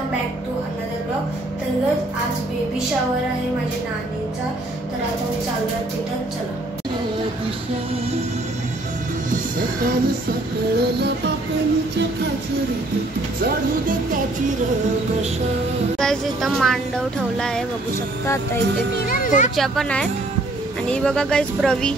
Welcome back to another blog. तर आज baby shower आहे माझ्या नानीचा, तर आता मी चाललोय तिथं। चला गाइस, इथं मांडव ठेवला आहे, बघू शकता। आता इथे खुर्च्या पण आहेत आणि बघा गाइस प्रवी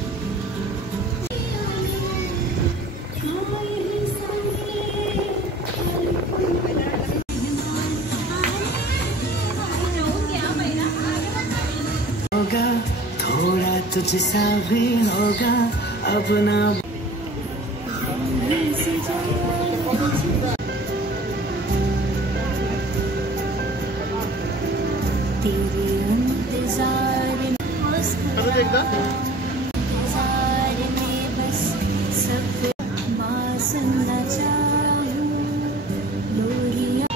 थोड़ा तुझसा भी होगा अपना। तेरे इंतजार में बस सब सुनना चाहूं लोरिया।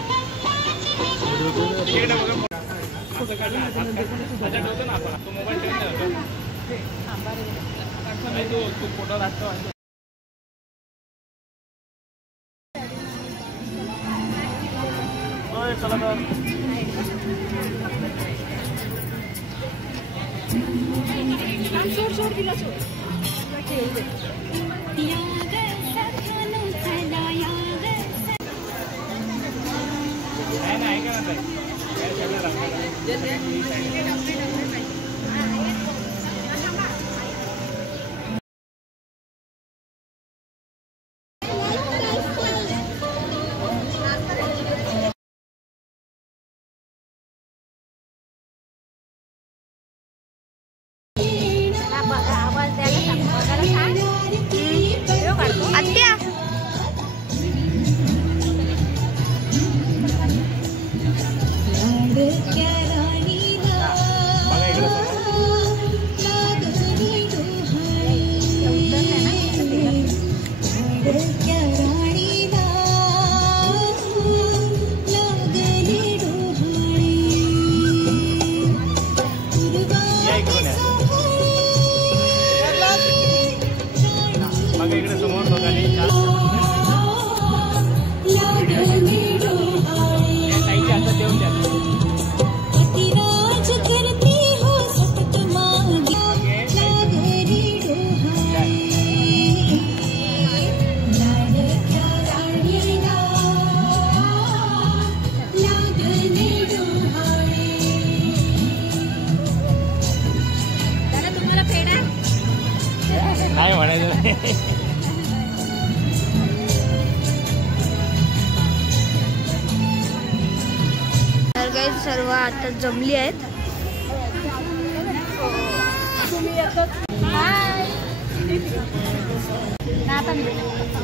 तर गाइस सर्व आता जमली आहेत।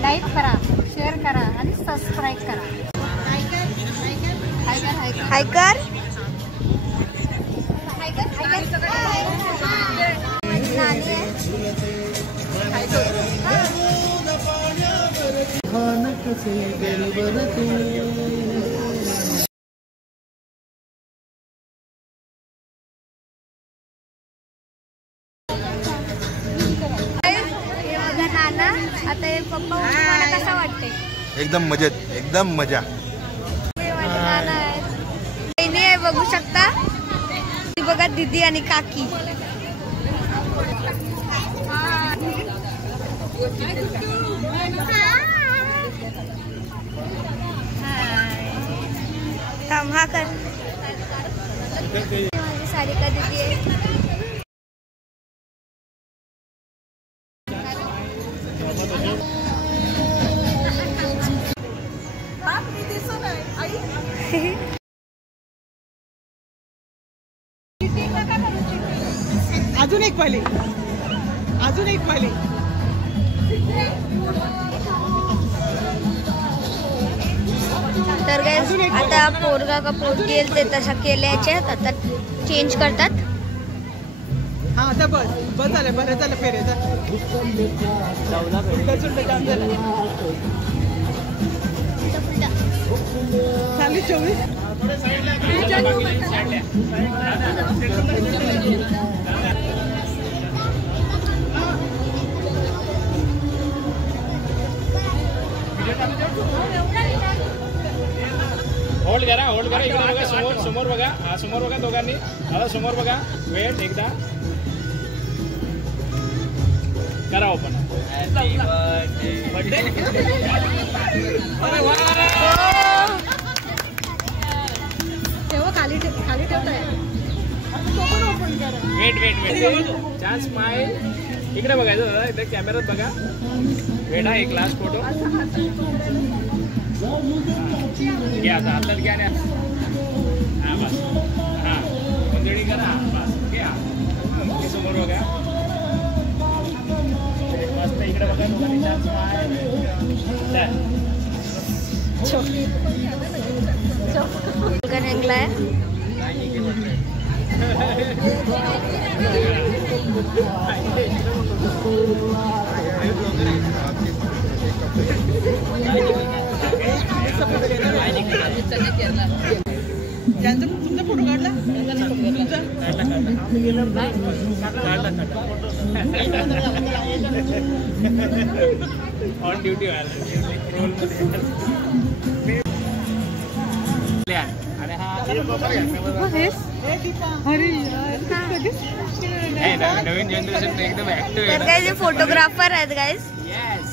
लाईक करा, शेअर करा आणि सबस्क्राईब करा। हाय कर नानी आहे। नाना आता हे पप्पा तुम्हाला कसं वाटते? एकदम मजेत, एकदम मजा। नाना आहे, बहिणी आहे, बघू शकता। बघा दीदी आणि काकी। हा कर माझी सारिका दीदी आहे। अजून एक पाली, अजून एक पाली। तर गाइस आता पोरगा का पोरगी येईल ते तसा केल्याचे आता चेंज करतात। हा आता बस झालं, बरं झालं, फेरे झाली 24। होल्ड करा इकडे बघा समोर बघा. हा समोर बघा दोघांनी. दादा समोर बघा. वेट एकदा करा ओपन. खाली ठेवताय. वेट छान स्माइल. इकडे बघायचं दादा. इकडे कॅमेरात बघा. वेट हा एक लास्ट फोटो घ्या. आता हातात घ्या ना. हा बस. हा मंजळी करा. बस घ्या. समोर बघा. मस्त इकडे बघा. दोघांनी छान स्माइल. निघलाय. त्यांचा तुमचा फोटो काढला. ऑन ड्युटी आणि हा नवीन जनरेशन एकदम ऍक्टिव्ह तर गाईज फोटोग्राफर आहेत गाईज. येस.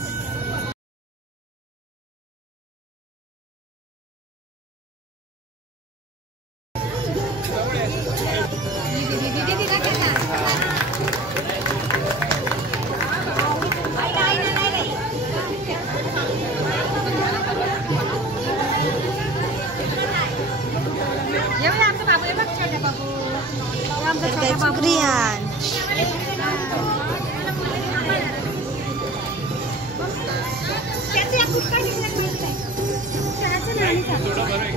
प्रियान थोडं बरं